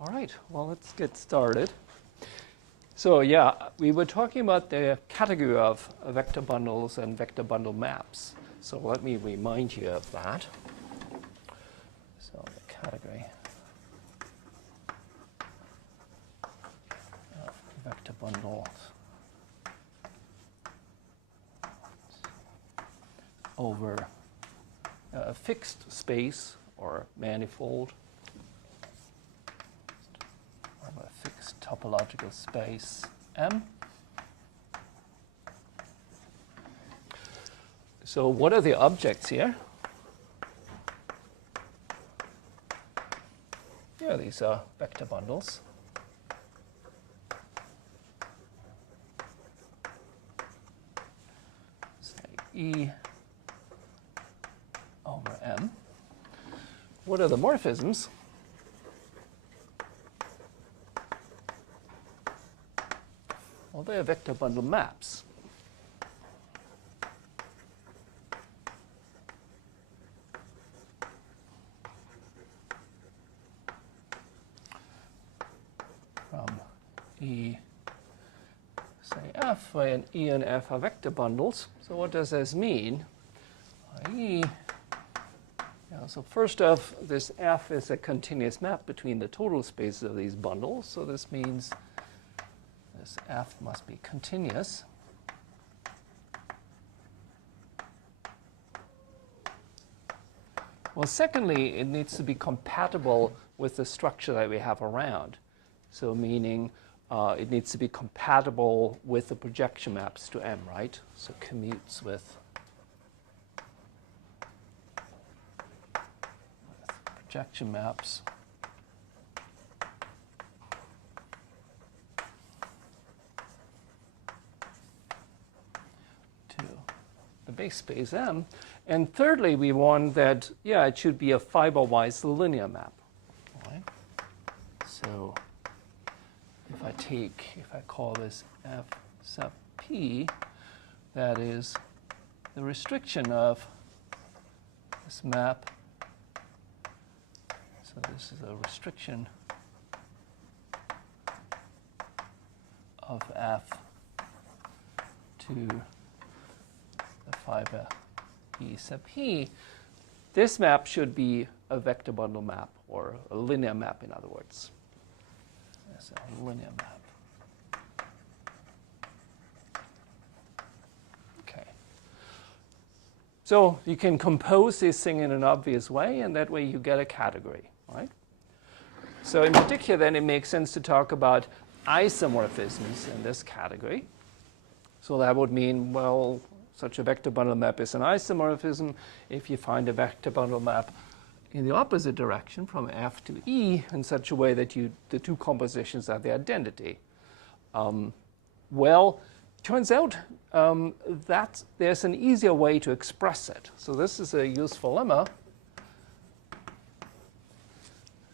All right, well, let's get started. So yeah, we were talking about the category of vector bundles and vector bundle maps. So let me remind you of that. So the category of vector bundles over a fixed space or manifold, over a fixed topological space M. So what are the objects here? Yeah, these are vector bundles. Say E over M. What are the morphisms? Well, they are vector bundle maps. From E, say F, and E and F are vector bundles. So what does this mean? I.e., so first off, this F is a continuous map between the total spaces of these bundles. So this means this F must be continuous. Well, secondly, it needs to be compatible with the structure that we have around. So meaning it needs to be compatible with the projection maps to M, right? So commutes with projection maps to the base space M. And thirdly, we want that, yeah, it should be a fiber-wise linear map. Right? So if I call this F sub P, that is the restriction of this map. So this is a restriction of F to the fiber E sub P. This map should be a vector bundle map, or a linear map, in other words. That's a linear map. Okay. So you can compose this thing in an obvious way, and that way you get a category. Right? So in particular, then it makes sense to talk about isomorphisms in this category. So that would mean, well, such a vector bundle map is an isomorphism if you find a vector bundle map in the opposite direction from F to E in such a way that the two compositions are the identity. Well, turns out that there's an easier way to express it. So this is a useful lemma.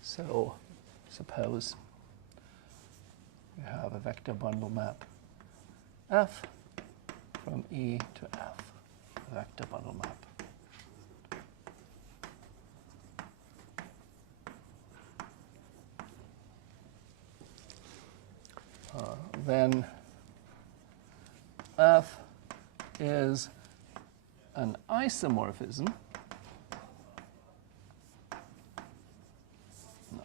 So suppose you have a vector bundle map F from E to F, a vector bundle map. Then F is an isomorphism.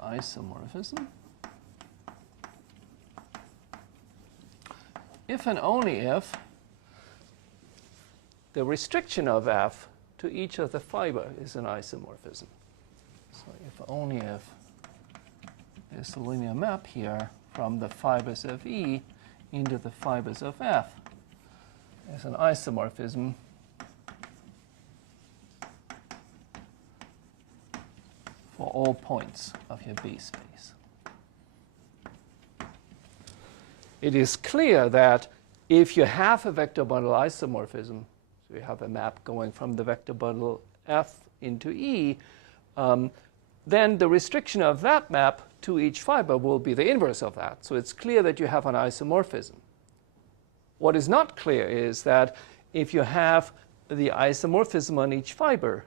Isomorphism if and only if the restriction of F to each of the fiber is an isomorphism. So if only if there's a linear map here from the fibers of E into the fibers of F is an isomorphism for all points of your B space. It is clear that if you have a vector bundle isomorphism, so you have a map going from the vector bundle F into E, then the restriction of that map to each fiber will be the inverse of that. So it's clear that you have an isomorphism. What is not clear is that if you have the isomorphism on each fiber,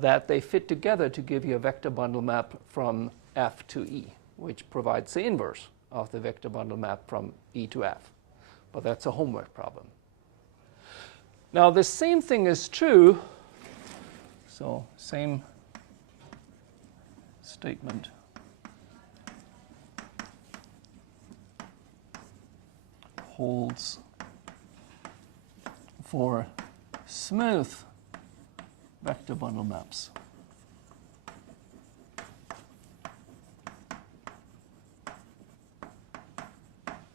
that they fit together to give you a vector bundle map from F to E. which provides the inverse of the vector bundle map from E to F. But that's a homework problem. Now the same thing is true, so same statement holds for smooth vector bundle maps.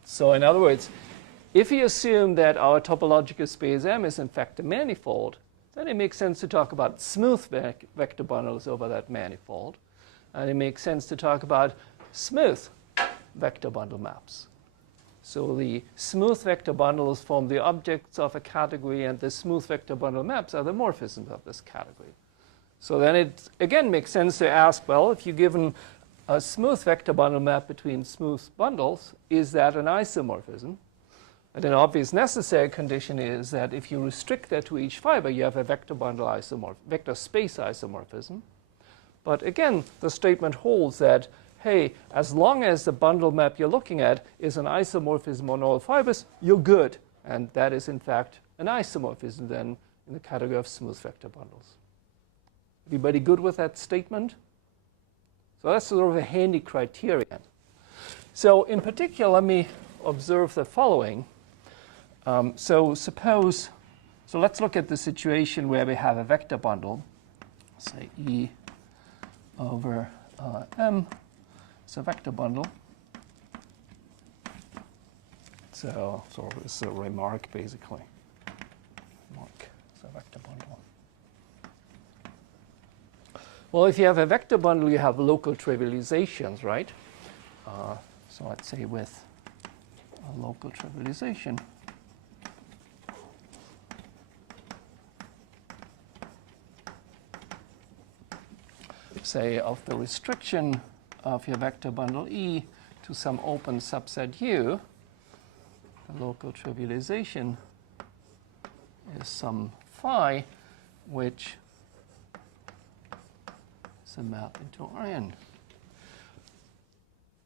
So in other words, if you assume that our topological space M is in fact a manifold, then it makes sense to talk about smooth vector bundles over that manifold. And it makes sense to talk about smooth vector bundle maps. So the smooth vector bundles form the objects of a category, and the smooth vector bundle maps are the morphisms of this category. So then it again makes sense to ask, well, if you're given a smooth vector bundle map between smooth bundles, is that an isomorphism? And an obvious necessary condition is that if you restrict that to each fiber, you have a vector bundle vector space isomorphism. But again, the statement holds that, hey, as long as the bundle map you're looking at is an isomorphism on all fibers, you're good. And that is, in fact, an isomorphism then in the category of smooth vector bundles. Everybody good with that statement? So that's sort of a handy criterion. So in particular, let me observe the following. So let's look at the situation where we have a vector bundle, say E over M. It's a vector bundle. So it's a remark, basically. Remark. It's a vector bundle. Well, if you have a vector bundle, you have local trivializations, right? So let's say with a local trivialization, say of the restriction of your vector bundle E to some open subset U, the local trivialization is some phi, which is a map into Rn.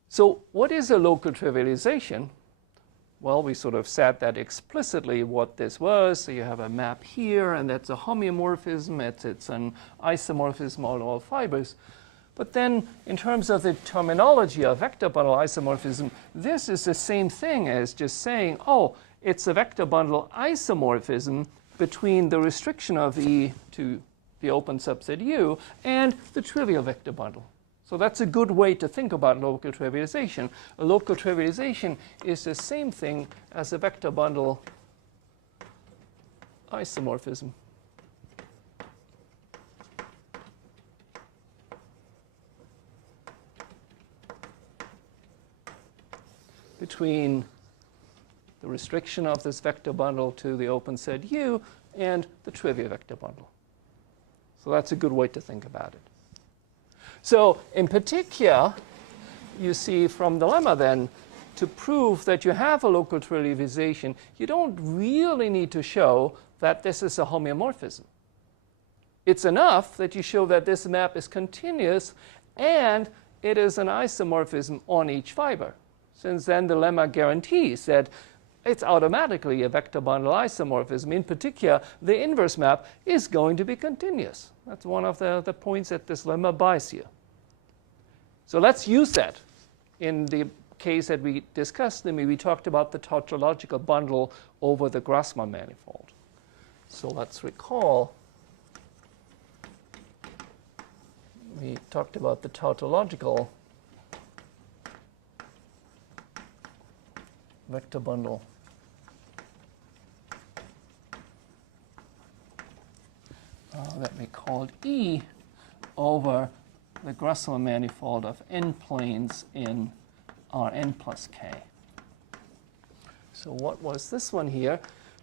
So what is a local trivialization? Well, we sort of said that explicitly what this was. So you have a map here, and that's a homeomorphism. It's an isomorphism on all fibers. But then in terms of the terminology of vector bundle isomorphism, this is the same thing as just saying, oh, it's a vector bundle isomorphism between the restriction of E to the open subset U and the trivial vector bundle. So that's a good way to think about local trivialization. A local trivialization is the same thing as a vector bundle isomorphism. Between the restriction of this vector bundle to the open set U and the trivial vector bundle. So that's a good way to think about it. So in particular, you see from the lemma then, to prove that you have a local trivialization, you don't really need to show that this is a homeomorphism. It's enough that you show that this map is continuous and it is an isomorphism on each fiber, since then the lemma guarantees that it's automatically a vector bundle isomorphism. In particular, the inverse map is going to be continuous. That's one of the points that this lemma buys here. So let's use that. In the case that we discussed, we talked about the tautological bundle over the Grassmann manifold. So let's recall we talked about the tautological vector bundle that we called E over the Grassmann manifold of n planes in Rn plus k. So what was this one here?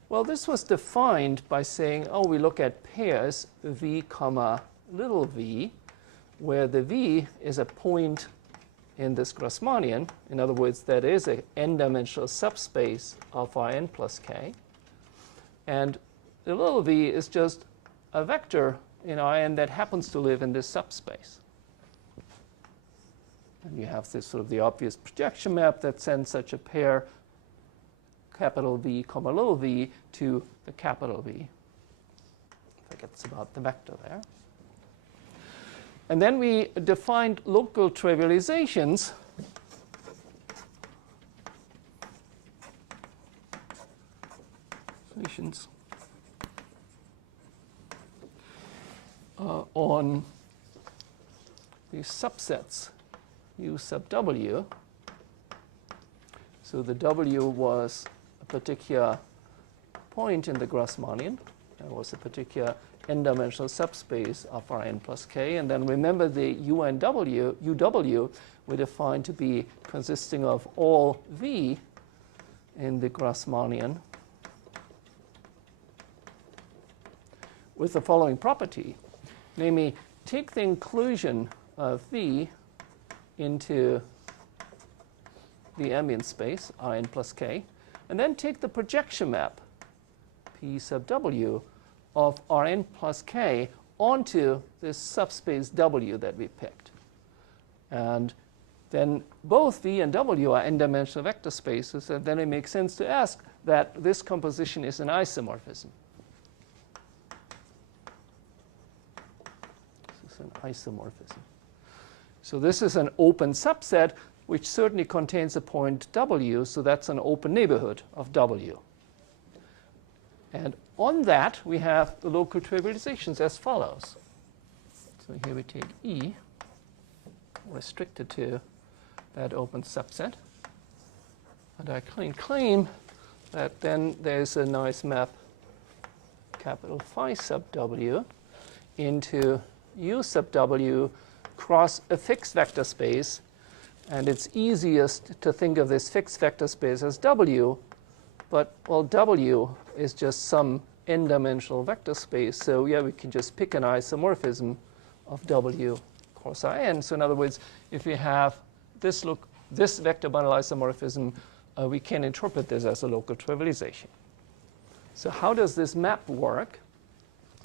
Well, this was defined by saying, oh, we look at pairs v comma little v, where the v is a point in this Grassmannian. In other words, that is an n-dimensional subspace of Rn plus k. And the little v is just a vector in Rn that happens to live in this subspace. And you have this sort of the obvious projection map that sends such a pair, capital V, comma little v, to the capital V. I think it's about the vector there. And then we defined local trivializations on these subsets U sub W. So the W was a particular point in the Grassmannian. There was a particular n-dimensional subspace of Rn plus k. And then remember the UW we defined to be consisting of all V in the Grassmannian with the following property. Namely, take the inclusion of V into the ambient space, Rn plus k, and then take the projection map, P sub W, of Rn plus k onto this subspace W that we picked. And then both V and W are n-dimensional vector spaces, and then it makes sense to ask that this composition is an isomorphism. This is an isomorphism. So this is an open subset which certainly contains a point W, so that's an open neighborhood of W. And on that, we have the local trivializations as follows. So here we take E, restricted to that open subset. And I can claim that then there's a nice map, capital phi sub W, into U sub W cross a fixed vector space. And it's easiest to think of this fixed vector space as W. But, well, W is just some n-dimensional vector space. So, yeah, we can just pick an isomorphism of W cross Rn. So, in other words, if we have this vector bundle isomorphism, we can interpret this as a local trivialization. So, how does this map work?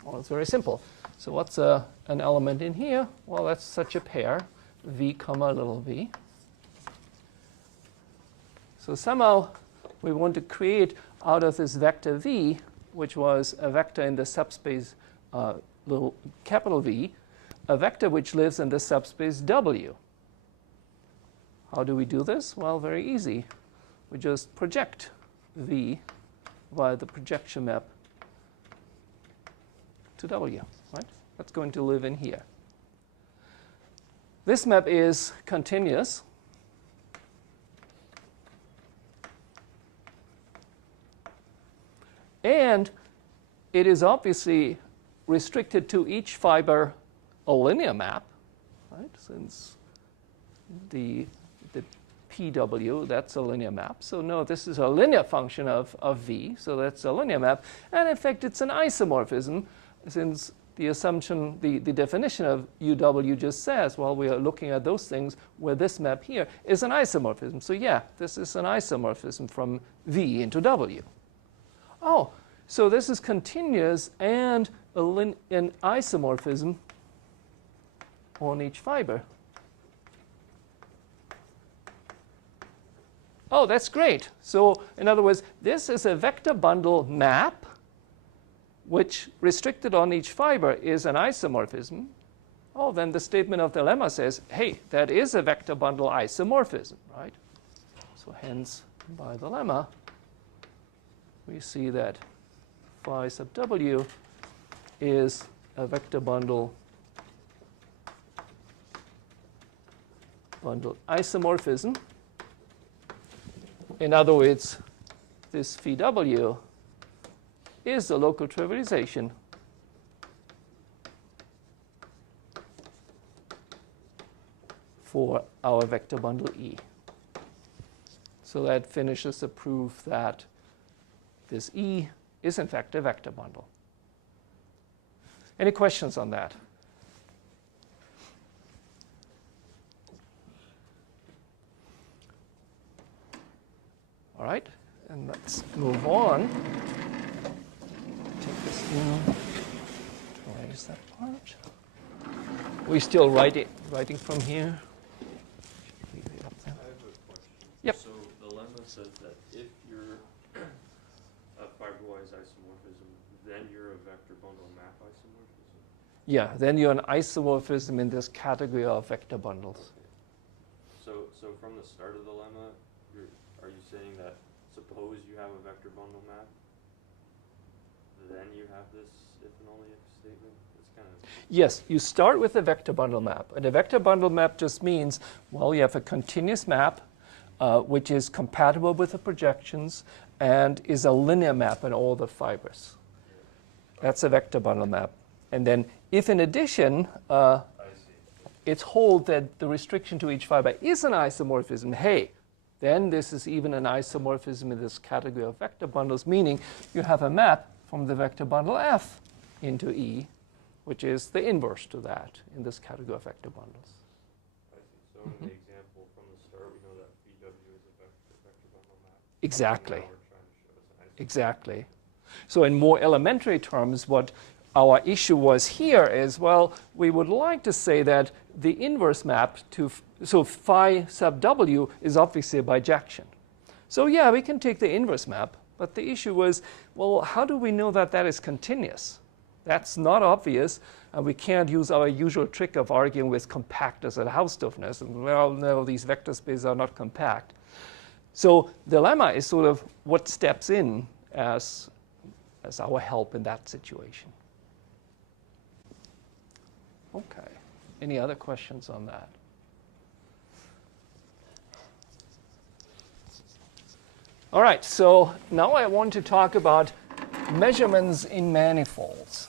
Well, it's very simple. So, what's an element in here? Well, that's such a pair, V comma little v. So, somehow we want to create out of this vector V, which was a vector in the subspace little capital V, a vector which lives in the subspace W. How do we do this? Well, very easy. We just project V via the projection map to W, right? That's going to live in here. This map is continuous. And it is obviously restricted to each fiber a linear map, right? Since the PW, that's a linear map. So no, this is a linear function of V, so that's a linear map. And in fact, it's an isomorphism, since the assumption, the definition of UW just says, well, we are looking at those things where this map here is an isomorphism. So yeah, this is an isomorphism from V into W. Oh, so this is continuous and an isomorphism on each fiber. Oh, that's great. So in other words, this is a vector bundle map which restricted on each fiber is an isomorphism. Oh, then the statement of the lemma says, hey, that is a vector bundle isomorphism, right? So hence, by the lemma, we see that phi sub W is a vector bundle isomorphism. In other words, this phi W is the local trivialization for our vector bundle E. So that finishes the proof that this E is in fact a vector bundle. Any questions on that? All right, and let's move on. Take this down, erase that part. We're still writing from here. Yep. So the lemma says that if you're a fiberwise isomorphism, then you're a vector bundle map isomorphism? Yeah, then you're an isomorphism in this category of vector bundles. Okay. So from the start of the lemma, are you saying that suppose you have a vector bundle map, then you have this if and only if statement? It's kind of... Yes, you start with a vector bundle map. And a vector bundle map just means, well, you have a continuous map which is compatible with the projections and is a linear map in all the fibers. That's a vector bundle map. And then if in addition it's hold that the restriction to each fiber is an isomorphism, hey, then this is even an isomorphism in this category of vector bundles, meaning you have a map from the vector bundle F into E, which is the inverse to that in this category of vector bundles. I see. So in the example from the start, we know that VW is a vector bundle map. Exactly. Now we're trying to show us an isomorphism. Exactly. So in more elementary terms, what our issue was here is, well, we would like to say that the inverse map to, so phi sub W is obviously a bijection. So yeah, we can take the inverse map, but the issue was, well, how do we know that that is continuous? That's not obvious, and we can't use our usual trick of arguing with compactness and Hausdorffness, and well, no, these vector spaces are not compact. So the lemma is sort of what steps in as our help in that situation. Okay. Any other questions on that? All right, so now I want to talk about measurements in manifolds.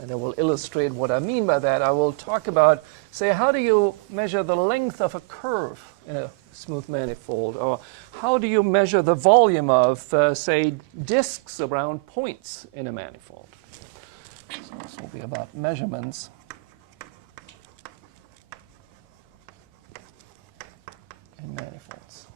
And I will illustrate what I mean by that. I will talk about, say, how do you measure the length of a curve in a smooth manifold? Or how do you measure the volume of, say, disks around points in a manifold? So this will be about measurements. In manifolds.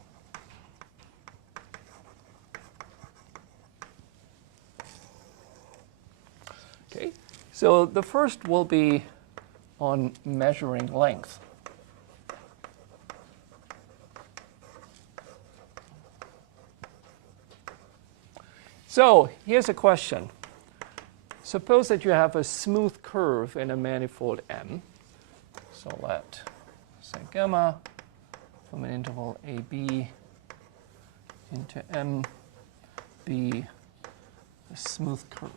Okay, so the first will be on measuring length. So here's a question. Suppose that you have a smooth curve in a manifold M. So let say gamma from an interval AB into M be a smooth curve.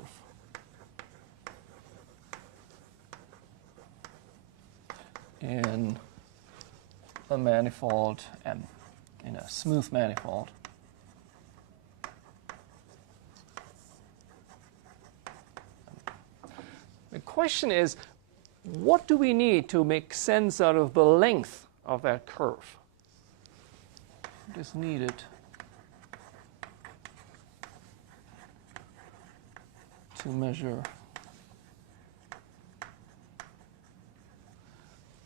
In a manifold M, in a smooth manifold. The question is, what do we need to make sense out of the length of that curve? What is needed to measure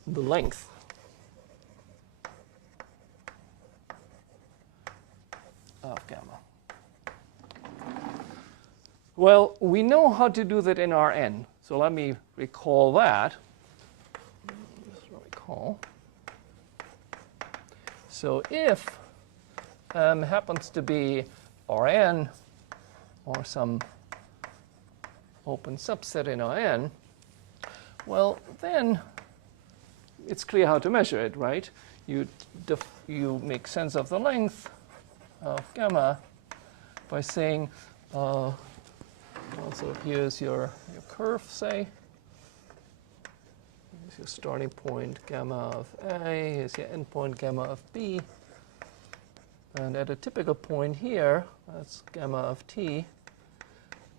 the length of gamma? Well, we know how to do that in Rn. So let me recall that. So if happens to be Rn or some open subset in Rn, well, then it's clear how to measure it, right? You make sense of the length of gamma by saying, also here's your curve, say. Here's your starting point, gamma of A. Here's your endpoint, gamma of B. And at a typical point here, that's gamma of T.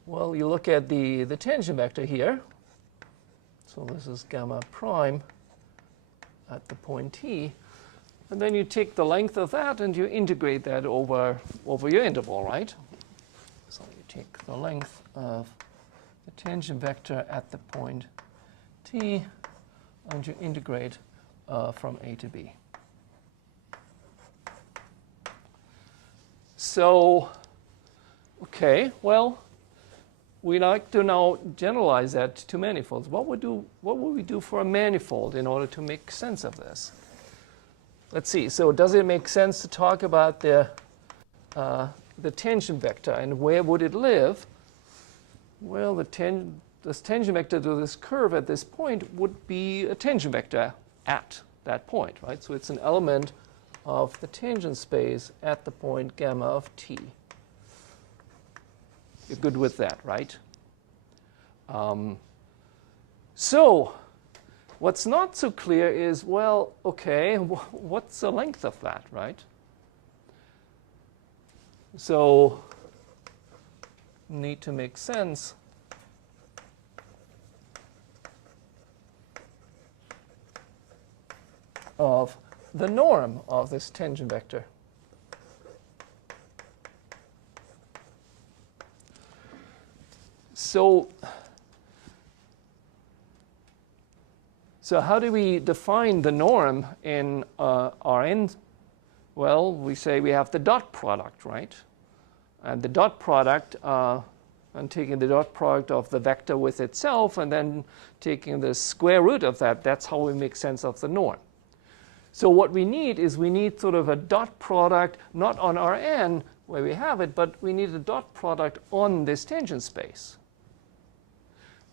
Well, you look at the tangent vector here. So this is gamma prime at the point T. And then you take the length of that and you integrate that over your interval, right? So you take the length of the tangent vector at the point T and you integrate from A to B. So, okay, well, we like to now generalize that to manifolds. What would we do for a manifold in order to make sense of this? let's see. So does it make sense to talk about the tangent vector, and where would it live? Well, this tangent vector to this curve at this point would be a tangent vector at that point, right? So it's an element of the tangent space at the point gamma of t. You're good with that, right? So what's not so clear is, well, okay, what's the length of that, right? So need to make sense of the norm of this tangent vector. So how do we define the norm in Rn? Well, we say we have the dot product, right? And the dot product, I'm taking the dot product of the vector with itself and then taking the square root of that. That's how we make sense of the norm. So what we need is we need sort of a dot product, not on Rn where we have it, but we need a dot product on this tangent space.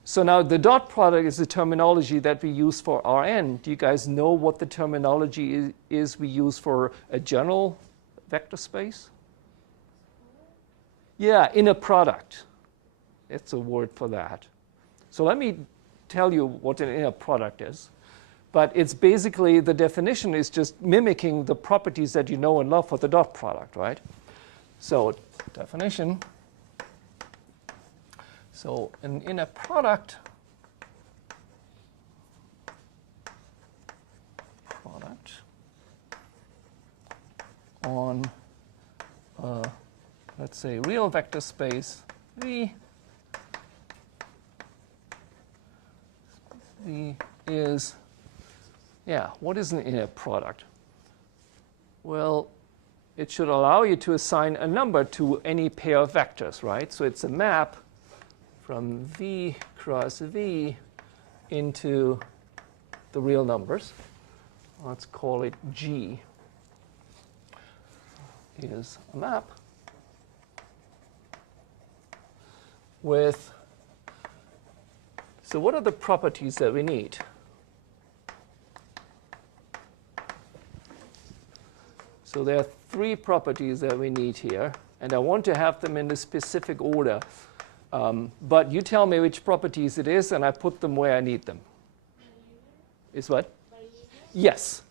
So now the dot product is the terminology that we use for Rn. Do you guys know what the terminology is we use for a general vector space? Yeah, inner product. It's a word for that. So let me tell you what an inner product is. But it's basically, the definition is just mimicking the properties that you know and love for the dot product, right? So definition. So an inner product on, let's say, real vector space V. V is, yeah, what is an inner product? Well, it should allow you to assign a number to any pair of vectors, right? So it's a map from V cross V into the real numbers. Let's call it G is a map with, so what are the properties that we need? So there are three properties that we need here, and I want to have them in a specific order. But you tell me which properties it is, and I put them where I need them. Is what? Yes.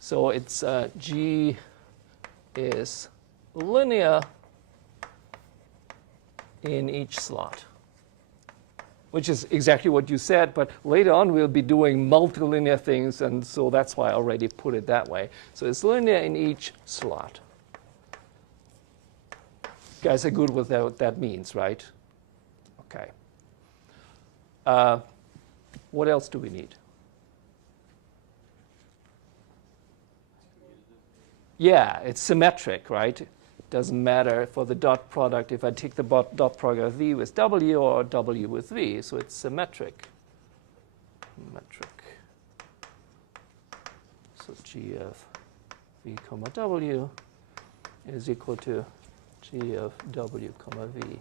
So it's G is linear in each slot, which is exactly what you said. But later on, we'll be doing multilinear things, and so that's why I already put it that way. So it's linear in each slot. You guys are good with what that means, right? Okay. What else do we need? Yeah, it's symmetric, right? It doesn't matter for the dot product if I take the dot product of V with W or W with V. So it's symmetric. So G of V comma W is equal to G of W comma V.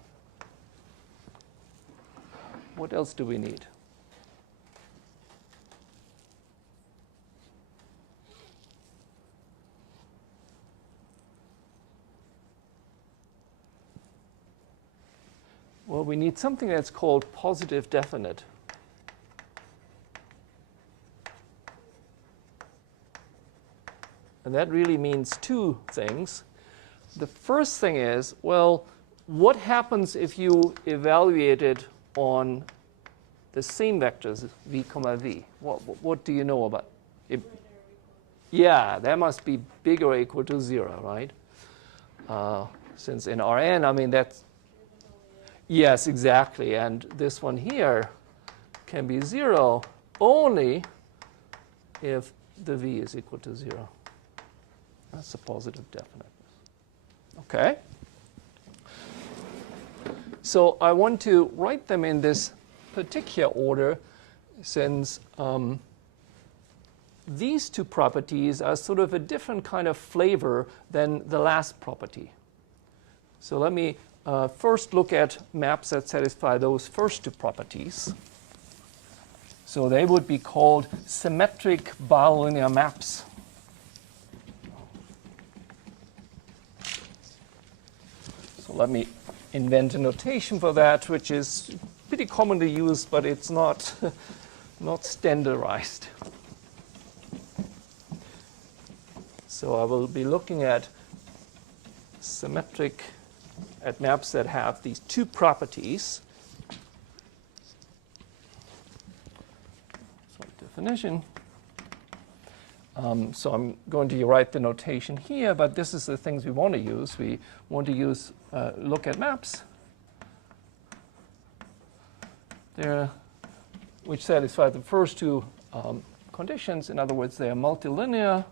What else do we need? Well, we need something that's called positive definite. And that really means two things. The first thing is, well, what happens if you evaluate it on the same vectors, V comma V? What do you know about it? Yeah, that must be bigger or equal to 0, right? Since in Rn, I mean, that's, yes, exactly. And this one here can be 0 only if the V is equal to 0. That's a positive definiteness. Okay? So I want to write them in this particular order since these two properties are sort of a different kind of flavor than the last property. So let me first look at maps that satisfy those first two properties. So they would be called symmetric bilinear maps. So let me invent a notation for that, which is pretty commonly used, but it's not, not standardized. So I will be looking at maps that have these two properties. So definition. So I'm going to write the notation here, but this is the things we want to use. We want to use look at maps there, which satisfy the first two conditions. In other words, they are multilinear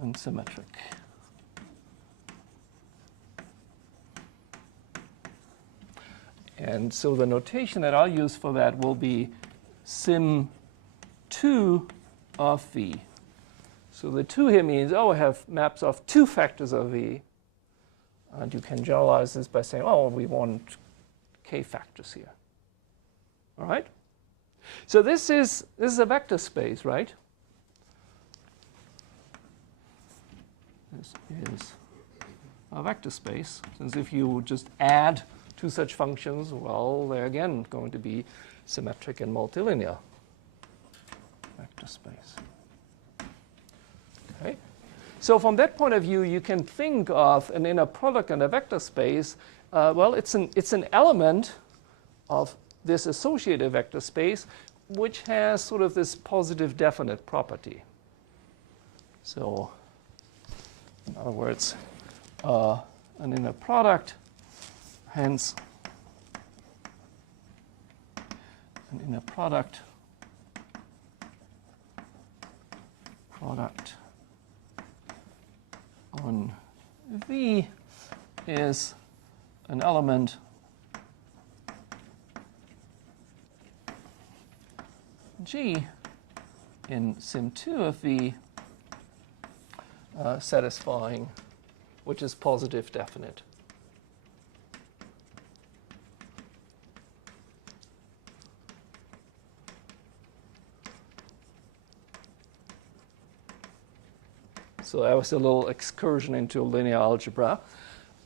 and symmetric. And so the notation that I'll use for that will be sim2 of V. So the 2 here means, I have maps of 2 factors of V. And you can generalize this by saying, oh, we want k factors here. All right? So this is a vector space, right? This is a vector space, since if you just add two such functions, well, they're again going to be symmetric and multilinear. Vector space. Okay. So from that point of view, you can think of an inner product and a vector space. Well, it's an element of this associative vector space, which has sort of this positive definite property. So, in other words, an inner product, hence an inner product on V is an element G in sim2 of V satisfying, which is positive definite. So that was a little excursion into linear algebra.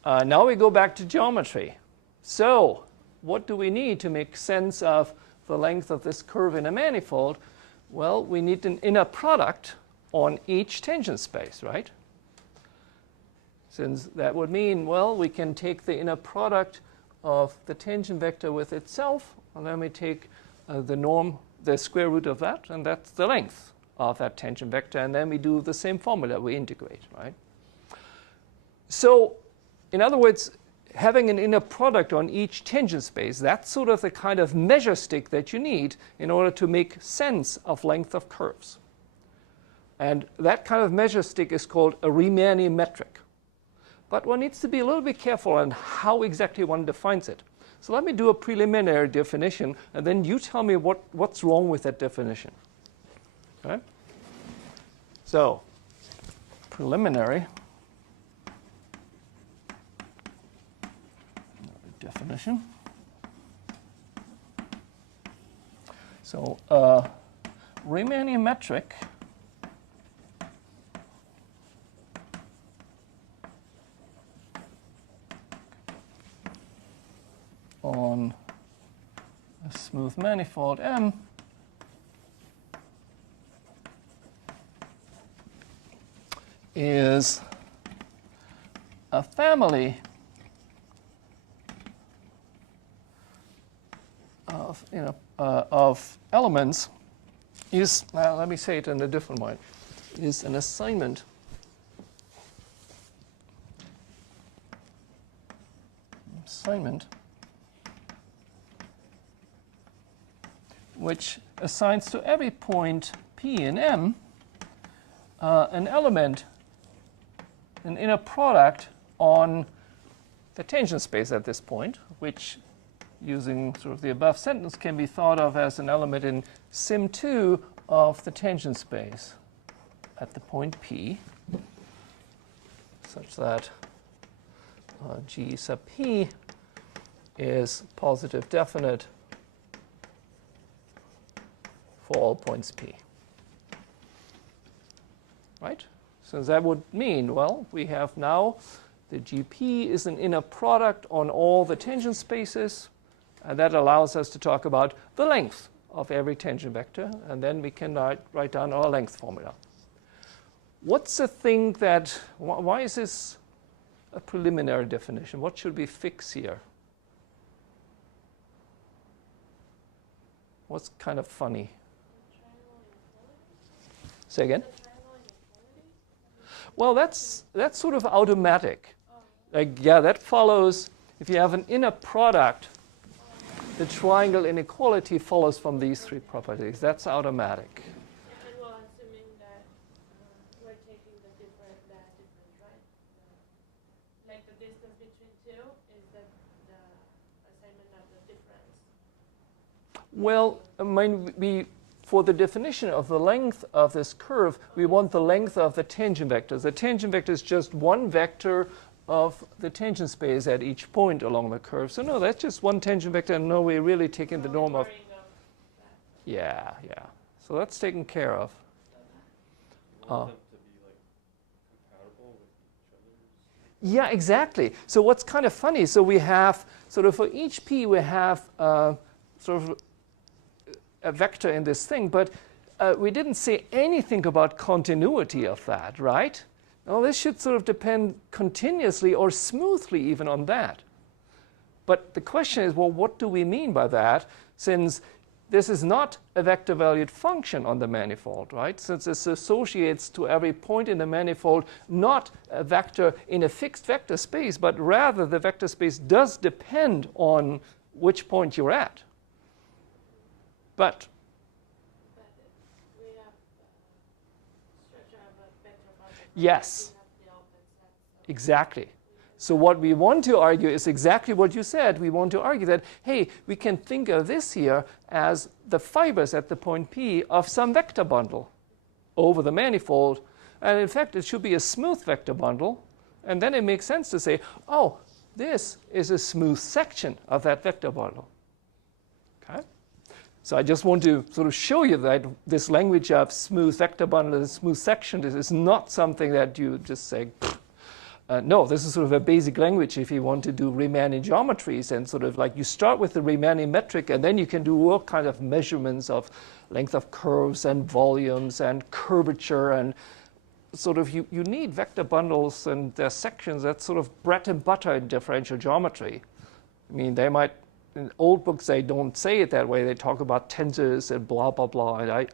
Now we go back to geometry. So what do we need to make sense of the length of this curve in a manifold? Well, we need an inner product on each tangent space, right? Since that would mean, well, we can take the inner product of the tangent vector with itself, and then we take the norm, the square root of that, and that's the length of that tangent vector, and then we do the same formula, we integrate, right? So, in other words, having an inner product on each tangent space, that's sort of the kind of measure stick that you need in order to make sense of length of curves. And that kind of measure stick is called a Riemanni metric. But one needs to be a little bit careful on how exactly one defines it. So let me do a preliminary definition, and then you tell me what's wrong with that definition. Okay? So, preliminary definition. So, Remaini Metric on a smooth manifold M is a family of elements is, let me say it in a different way, is an assignment which assigns to every point P in M an element, an inner product on the tangent space at this point, which using sort of the above sentence, can be thought of as an element in Sim2 of the tangent space at the point P, such that G sub P is positive definite for all points P. Right? So that would mean, well, we have now the GP is an inner product on all the tangent spaces, and that allows us to talk about the length of every tangent vector, and then we can write down our length formula. What's the thing that, why is this a preliminary definition? What should we fix here? What's kind of funny? Say again? Well, that's sort of automatic. Like, yeah, that follows, if you have an inner product, the triangle inequality follows from these three properties. That's automatic. And well, assuming that we're taking the difference, right? Like the distance between two is the assignment of the difference. Well, I mean, for the definition of the length of this curve, we want the length of the tangent vectors. The tangent vector is just one vector of the tangent space at each point along the curve. So no, that's just one tangent vector, and no, we're really taking the norm of. Yeah. So that's taken care of. You want them to be like compatible with each other? Yeah, exactly. So what's kind of funny, so we have sort of for each P we have sort of a vector in this thing, but we didn't say anything about continuity of that, right? Now this should sort of depend continuously or smoothly even on that. But the question is, well, what do we mean by that, since this is not a vector valued function on the manifold, right? Since this associates to every point in the manifold not a vector in a fixed vector space, but rather the vector space does depend on which point you're at. But we have structure of a vector function. yes, We have the open set, exactly. So what we want to argue is exactly what you said. We want to argue that, hey, we can think of this here as the fibers at the point P of some vector bundle over the manifold. And in fact, it should be a smooth vector bundle. And then it makes sense to say, oh, this is a smooth section of that vector bundle. Okay? So I just want to sort of show you that this language of smooth vector bundle and smooth section, this is not something that you just say, no, this is sort of a basic language if you want to do Riemannian geometries, and sort of like you start with the Riemanni metric, and then you can do all kinds of measurements of length of curves and volumes and curvature, and sort of you need vector bundles and their sections. That's sort of bread and butter in differential geometry. I mean, they might, in old books, they don't say it that way. They talk about tensors and blah, blah, blah. And I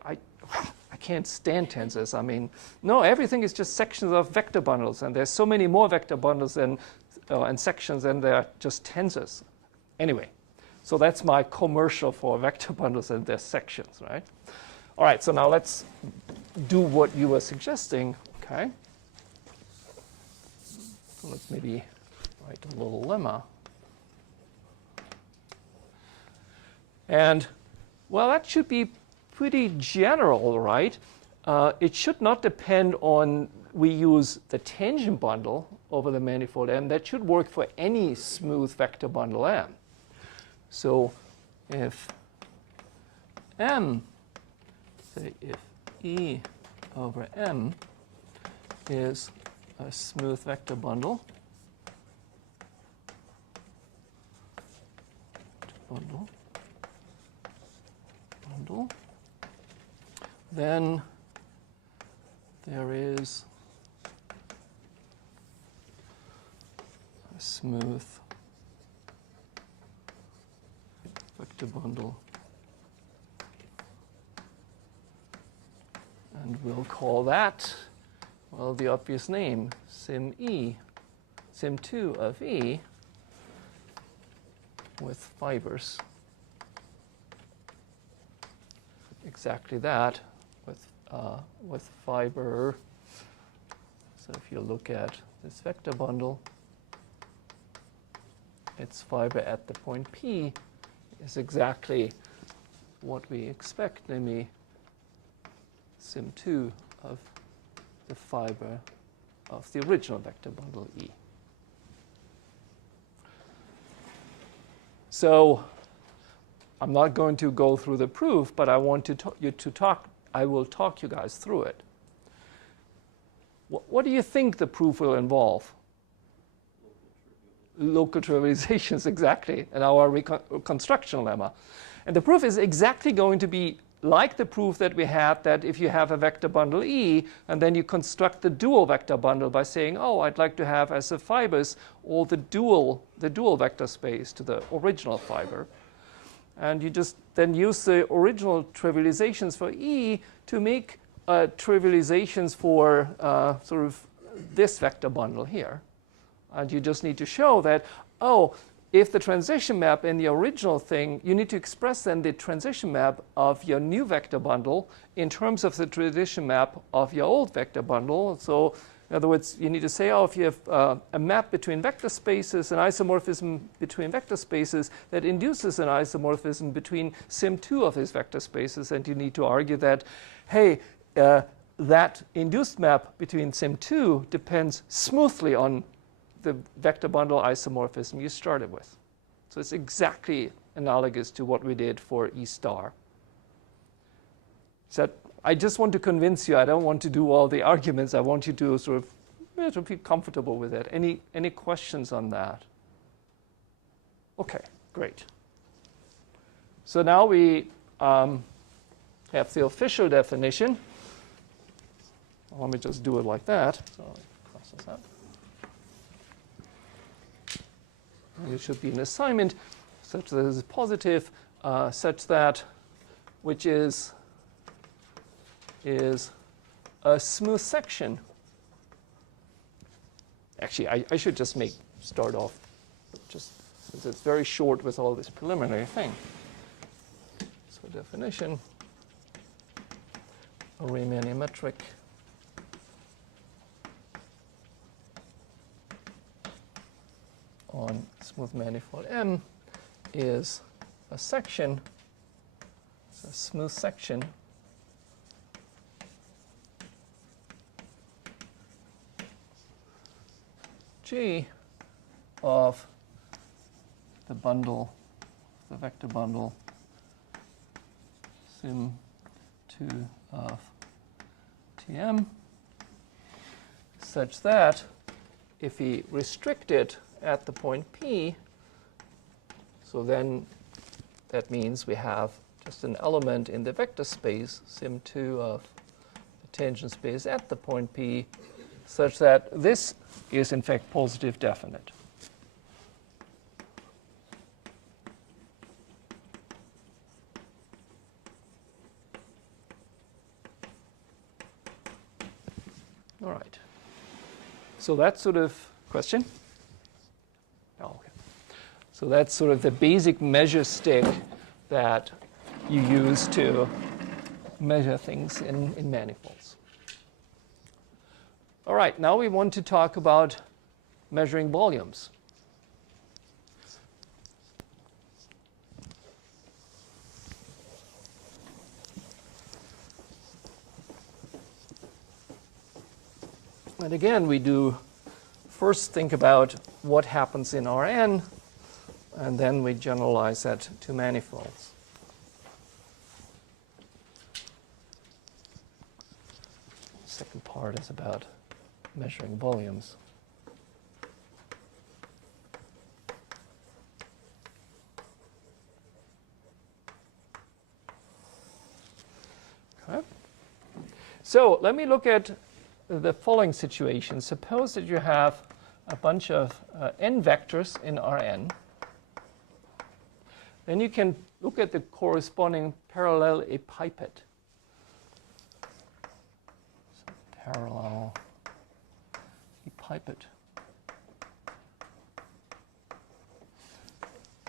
can't stand tensors. I mean, no, everything is just sections of vector bundles. And there's so many more vector bundles and sections than there are just tensors. Anyway, so that's my commercial for vector bundles and their sections, right? All right, so now let's do what you were suggesting, okay? So let's maybe write a little lemma. And, well, that should be pretty general, right? It should not depend on, we use the tangent bundle over the manifold M. That should work for any smooth vector bundle M. So if M, say if E over M is a smooth vector bundle, then there is a smooth vector bundle, and we'll call that, well, the obvious name, Sim E, Sim2 of E with fibers. Exactly that with fiber. So if you look at this vector bundle, it's fiber at the point P is exactly what we expect, namely Sim2 of the fiber of the original vector bundle E. So I'm not going to go through the proof, but I want I will talk you guys through it. What do you think the proof will involve? Local trivializations, exactly, and our reconstruction lemma. And the proof is exactly going to be like the proof that we had, that if you have a vector bundle E, and then you construct the dual vector bundle by saying, oh, I'd like to have as the fibers all the dual vector space to the original fiber. And you just then use the original trivializations for E to make trivializations for sort of this vector bundle here. And you just need to show that, oh, if the transition map in the original thing, you need to express then the transition map of your new vector bundle in terms of the transition map of your old vector bundle. So in other words, you need to say, oh, if you have a map between vector spaces, an isomorphism between vector spaces that induces an isomorphism between Sim2 of these vector spaces, and you need to argue that, hey, that induced map between Sim2 depends smoothly on the vector bundle isomorphism you started with. So it's exactly analogous to what we did for E star. So I just want to convince you. I don't want to do all the arguments. I want you to sort of to feel comfortable with it. Any questions on that? Okay, great. So now we have the official definition. Let me just do it like that. So I'll cross this out. It should be an assignment such that it is positive, such that which is a smooth section. Actually, I should just start off just since it's very short with all this preliminary thing. So definition, a Riemanni metric on smooth manifold M is a section, it's a smooth section G of the bundle, the vector bundle Sim2 of Tm, such that if we restrict it at the point P, so then that means we have just an element in the vector space, Sim2 of the tangent space at the point P, such that this is in fact positive definite. All right. So that's sort of question. Oh, okay. So that's sort of the basic measure stick that you use to measure things in manifolds. All right, now we want to talk about measuring volumes. And again, we do first think about what happens in Rn, and then we generalize that to manifolds. The second part is about measuring volumes. Okay. So let me look at the following situation. Suppose that you have a bunch of n vectors in Rn. Then you can look at the corresponding parallelepiped. So parallelepiped.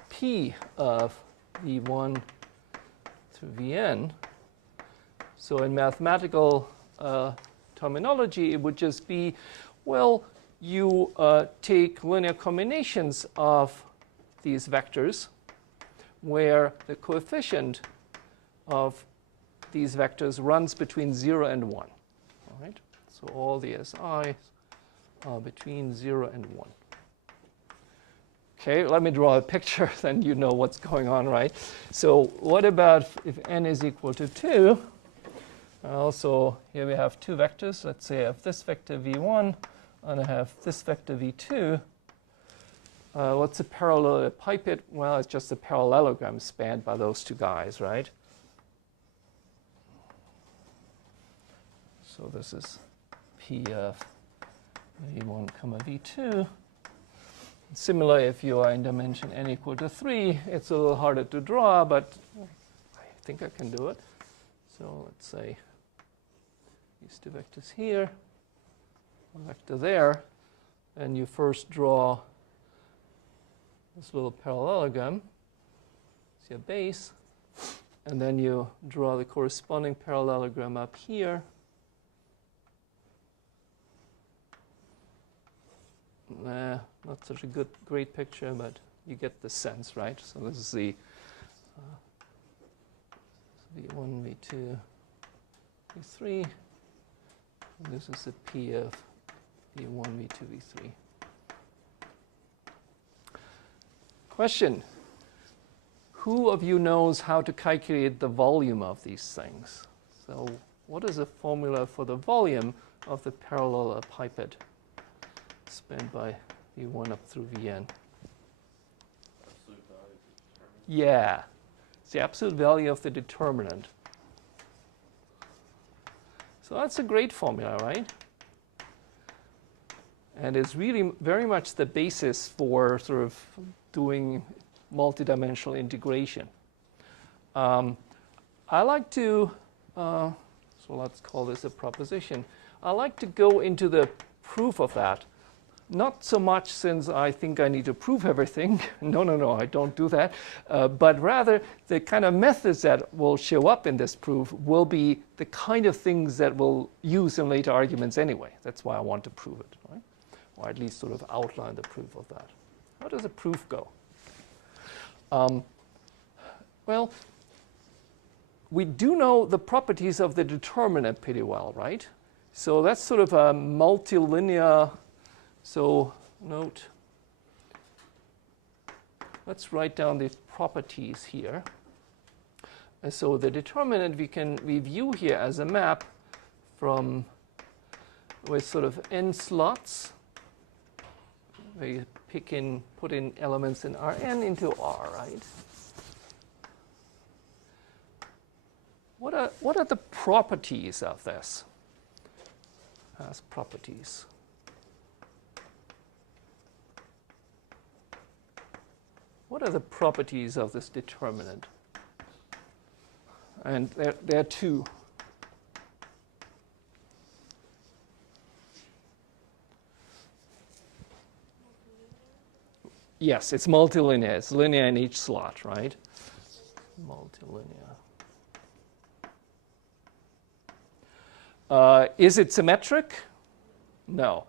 P of V1 through Vn. So in mathematical terminology, it would just be, well, you take linear combinations of these vectors, where the coefficient of these vectors runs between 0 and 1. All right? So all the SIs are between 0 and 1. Okay, let me draw a picture, then you know what's going on, right? So what about if n is equal to 2? Also, here we have two vectors. Let's say I have this vector v1, and I have this vector v2. What's a parallelepiped? Well, it's just a parallelogram spanned by those two guys, right? So this is P of v1 comma v2. Similar, if you are in dimension n equal to 3, it's a little harder to draw, but I think I can do it. So let's say these two vectors here, a vector there, and you first draw this little parallelogram. It's your base, and then you draw the corresponding parallelogram up here. Nah, not such a great picture, but you get the sense, right? So this is the v1, v2, v3. And this is the P of v1, v2, v3. Question. Who of you knows how to calculate the volume of these things? So what is the formula for the volume of the parallelepiped spanned by v1 up through vn? Absolute value of the determinant. Yeah, it's the absolute value of the determinant. So that's a great formula, right? And it's really very much the basis for sort of doing multidimensional integration. I like to, so let's call this a proposition. I like to go into the proof of that. Not so much since I think I need to prove everything. No, I don't do that. But rather, the kind of methods that will show up in this proof will be the kind of things that we'll use in later arguments anyway. That's why I want to prove it, right? Or at least sort of outline the proof of that. How does a proof go? Well, we do know the properties of the determinant pretty well, right? So that's sort of a multilinear. So note, let's write down the properties here. And so the determinant we view here as a map from with sort of n slots. Where you put in elements in Rn into R, right? What are the properties of this? As properties. What are the properties of this determinant? And there are two. Yes, it's multilinear. It's linear in each slot, right? Multilinear. Is it symmetric? No.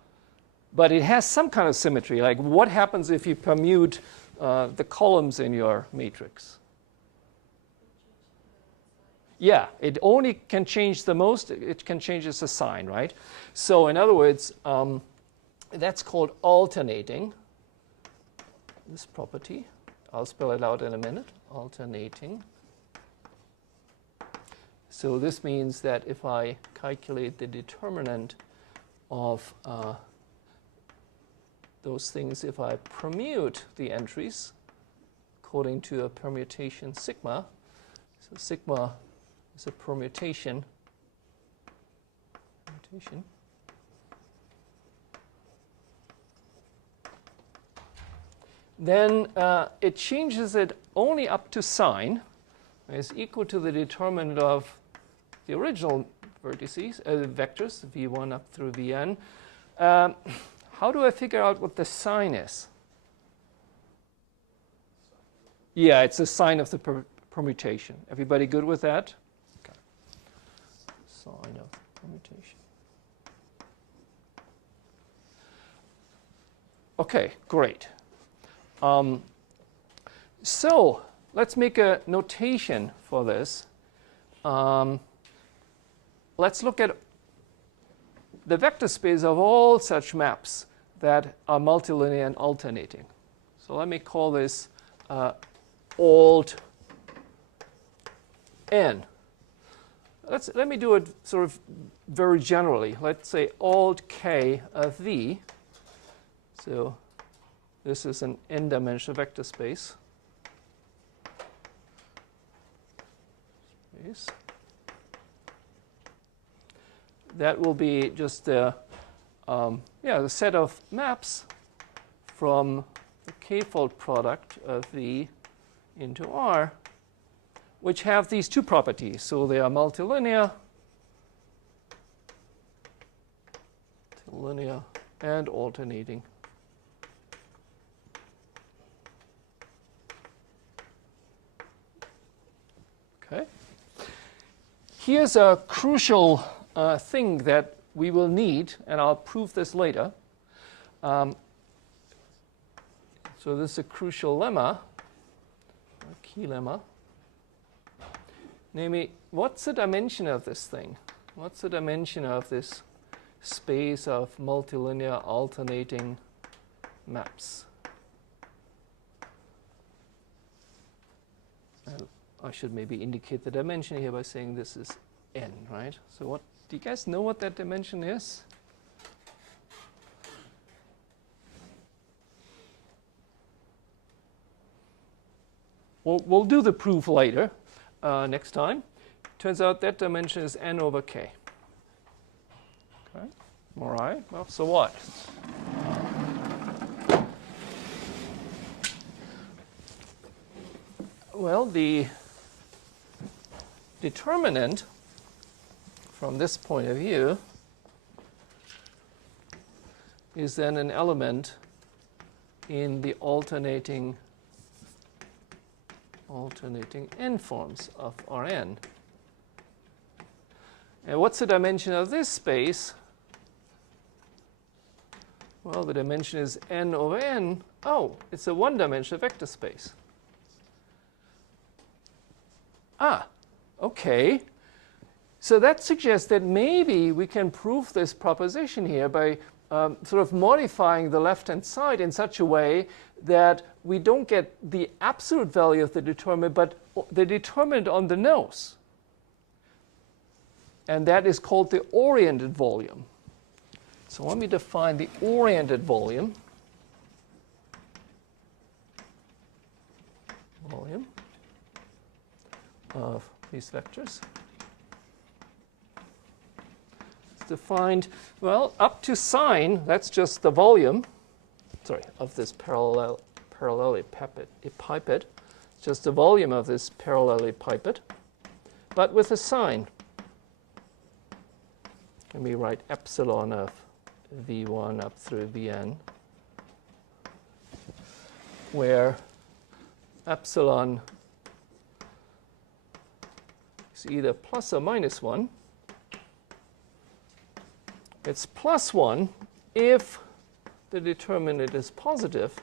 But it has some kind of symmetry. Like what happens if you permute the columns in your matrix? Yeah, it only can change the most. It can change its sign, right? So in other words, that's called alternating. This property, I'll spell it out in a minute, alternating. So this means that if I calculate the determinant of those things, if I permute the entries according to a permutation sigma, so sigma is a permutation, then it changes it only up to sign, is equal to the determinant of the original vertices, vectors, v1 up through vn. How do I figure out what the sign is? Yeah, it's the sign of the permutation. Everybody good with that? Okay. Sign of permutation. Okay, great. So let's make a notation for this. Let's look at the vector space of all such maps that are multilinear and alternating. So let me call this alt n. Let me do it sort of very generally. Let's say alt k of v. So this is an n-dimensional vector space. That will be just the set of maps from the k-fold product of v into R, which have these two properties. So they are multilinear and alternating. Okay. Here's a crucial thing that we will need, and I'll prove this later. So this is a crucial lemma, a key lemma. Namely, what's the dimension of this thing? What's the dimension of this space of multilinear alternating maps? And I should maybe indicate the dimension here by saying this is n, right? So what, do you guys know what that dimension is? We'll do the proof later, next time. Turns out that dimension is n over k. Okay, all right, well, so what? Well, the determinant from this point of view is then an element in the alternating n forms of Rn. And what's the dimension of this space? Well, the dimension is n over n. Oh, it's a one-dimensional vector space. Ah, okay. So that suggests that maybe we can prove this proposition here by sort of modifying the left-hand side in such a way that we don't get the absolute value of the determinant, but the determinant on the nose. And that is called the oriented volume. So let me define the oriented volume. Of these vectors. It's defined, well, up to sine, that's just the volume, of this parallelepiped, just the volume of this parallelepiped, but with a sign. Let me write epsilon of v1 up through vn, where epsilon is either plus or minus 1. It's plus 1 if the determinant is positive,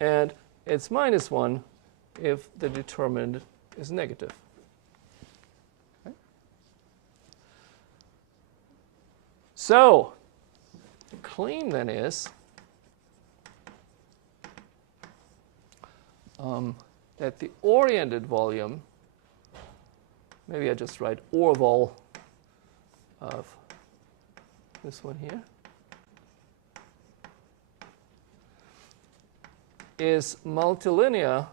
and it's minus 1 if the determinant is negative. Okay. So the claim then is that the oriented volume, maybe I just write orvol of this one here, is multilinear,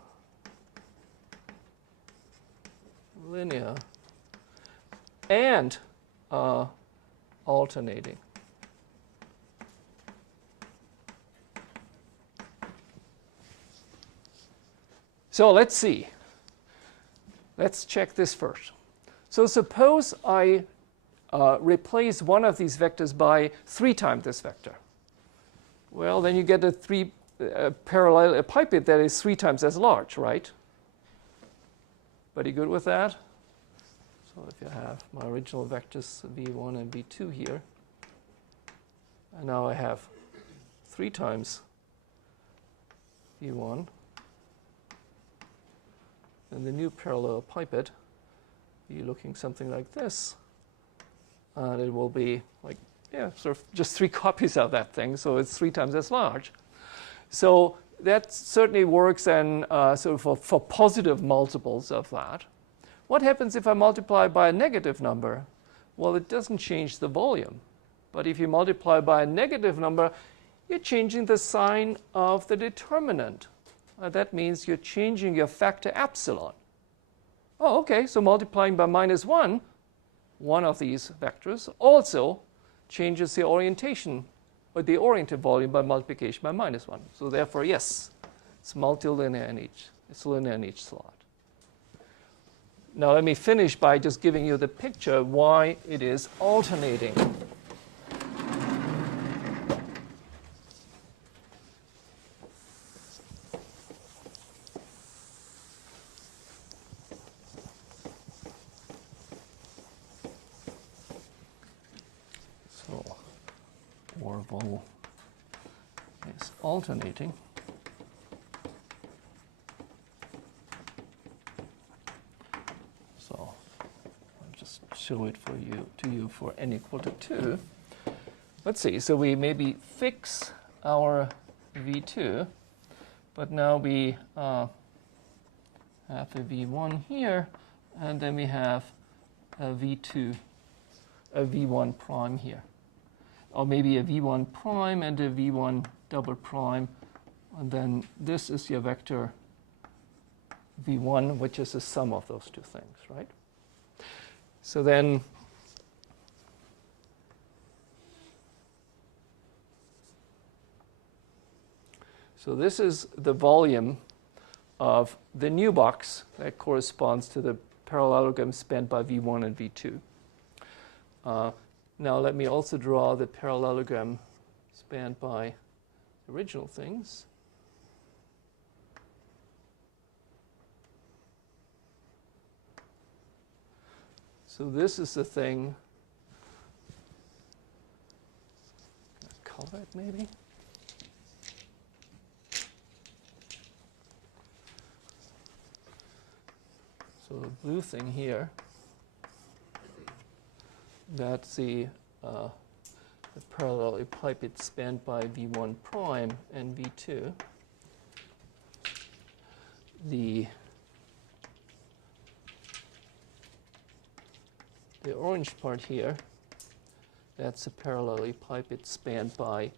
and alternating. So let's see. Let's check this first. So suppose I replace one of these vectors by 3 times this vector. Well, then you get a parallelepiped that is 3 times as large, right? Everybody good with that? So if you have my original vectors v1 and v2 here, and now I have 3 times V1. And the new parallelepiped be looking something like this. And it will be like, yeah, sort of just 3 copies of that thing, so it's 3 times as large. So that certainly works and sort of for positive multiples of that. What happens if I multiply by a negative number? Well, it doesn't change the volume. But if you multiply by a negative number, you're changing the sign of the determinant. That means you're changing your factor epsilon. Oh, okay, so multiplying by -1, one of these vectors, also changes the orientation, or the oriented volume by multiplication by -1. So therefore, yes, it's multilinear in each. It's linear in each slot. Now let me finish by just giving you the picture why it is alternating. Orval is alternating. So I'll just show it to you for n equal to 2. Let's see. So we maybe fix our V2, but now we have a V1 here, and then we have a V2, a V1 prime here. Or maybe a V1 prime and a V1 double prime. And then this is your vector V1, which is the sum of those 2 things, right? So then this is the volume of the new box that corresponds to the parallelogram spanned by V1 and V2. Now let me also draw the parallelogram spanned by the original things. So this is the thing. Color it maybe. So the blue thing here. That's the parallelepiped spanned by V1 prime and V2. The orange part here, that's a parallelepiped spanned by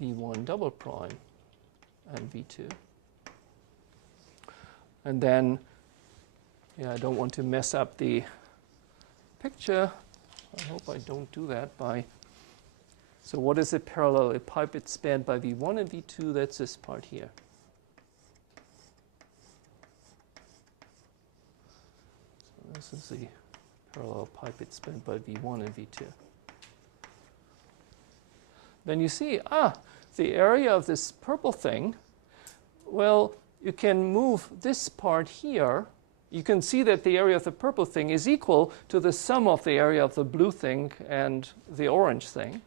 V1 double prime and V2. And then, yeah, I don't want to mess up the picture. I hope I don't do that by. So what is a parallelepiped spanned by V1 and V2? That's this part here. So this is the parallelepiped spanned by V1 and V2. Then you see, the area of this purple thing, well, you can move this part here. You can see that the area of the purple thing is equal to the sum of the area of the blue thing and the orange thing.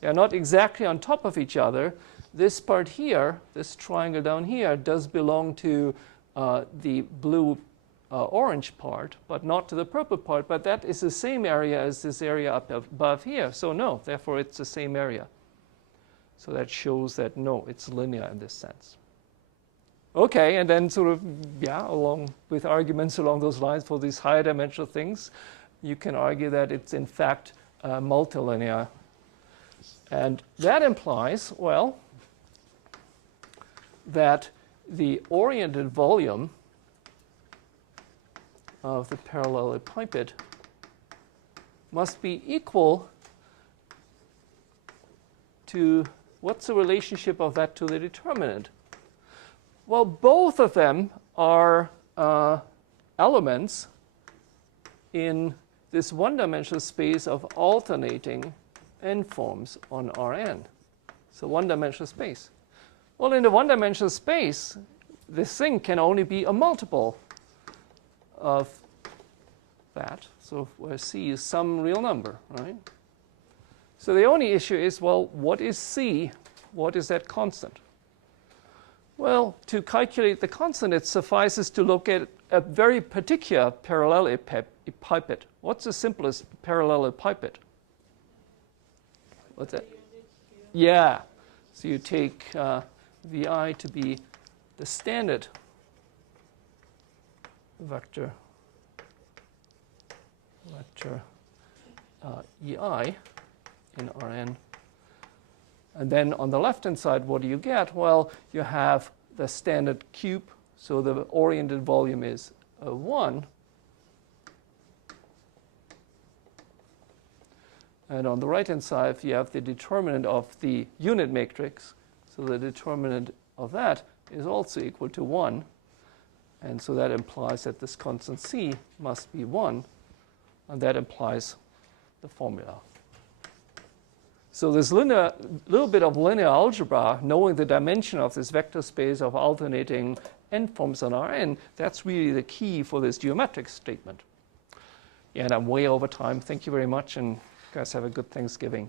They are not exactly on top of each other. This part here, this triangle down here, does belong to the blue orange part, but not to the purple part. But that is the same area as this area up above here. So no, therefore it's the same area. So that shows that no, it's linear in this sense. Okay, and then sort of, yeah, along with arguments along those lines for these higher dimensional things, you can argue that it's in fact multilinear. And that implies, well, that the oriented volume of the parallelepiped must be equal to, what's the relationship of that to the determinant? Well, both of them are elements in this one-dimensional space of alternating n-forms on Rn. So one-dimensional space. Well, in the one-dimensional space, this thing can only be a multiple of that. So where C is some real number, right? So the only issue is, well, what is C? What is that constant? Well, to calculate the constant, it suffices to look at a very particular parallelepiped. What's the simplest parallelepiped? What's that? Yeah. So you take Vi to be the standard vector EI in Rn. And then on the left-hand side, what do you get? Well, you have the standard cube, so the oriented volume is 1. And on the right-hand side, you have the determinant of the unit matrix. So the determinant of that is also equal to 1. And so that implies that this constant C must be 1. And that implies the formula. So this little bit of linear algebra, knowing the dimension of this vector space of alternating n-forms on Rn, that's really the key for this geometric statement. And I'm way over time. Thank you very much, and guys have a good Thanksgiving.